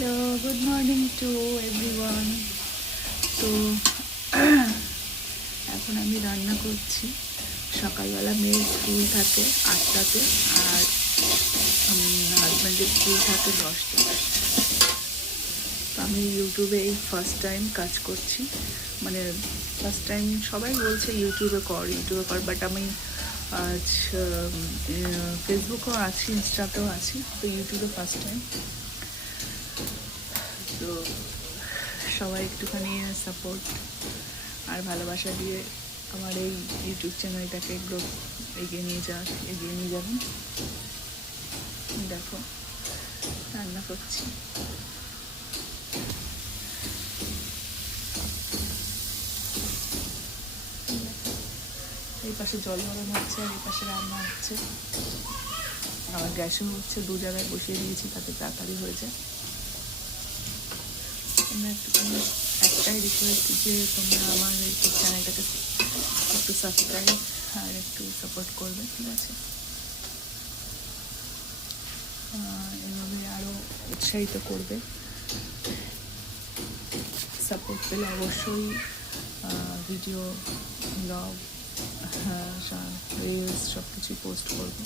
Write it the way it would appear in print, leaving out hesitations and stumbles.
Hello, good morning to everyone. তো এখন আমি রান্না করছি। সকালবেলা মেয়ের স্কুল থাকে 8টাতে, আর হাজব্যান্ডের স্কুল থাকে 10টায়। তো আমি ইউটিউবে এই ফার্স্ট টাইম কাজ করছি, মানে ফার্স্ট টাইম। সবাই বলছে ইউটিউবে কর, বাট আমি আজ ফেসবুকেও আছি, ইনস্টাতেও আছি, তো ইউটিউবে ফার্স্ট টাইম। তো সবাই একটুখানি সাপোর্ট আর ভালোবাসা দিয়ে আমার এই ইউটিউব চ্যানেলটাকে এগিয়ে নিয়ে যাবেন। দেখো রান্না করছি। এই পাশে জল গরম হচ্ছে আর এই পাশে রান্না হচ্ছে। আমার গ্যাসও হচ্ছে, দু জায়গায় বসিয়ে দিয়েছি, তাতে তাড়াতাড়ি হয়ে যায়। তোমরা একটুখানি একটাই রিকোয়েস্ট যে তোমরা আমার ইউটিউব চ্যানেলটাকে একটু সাবস্ক্রাইব আর একটু সাপোর্ট করবে, ঠিক আছে? এভাবে আরও উৎসাহিত করবে। সাপোর্ট পেলে অবশ্যই ভিডিও, ব্লগ, রিলস সব কিছুই পোস্ট করবো।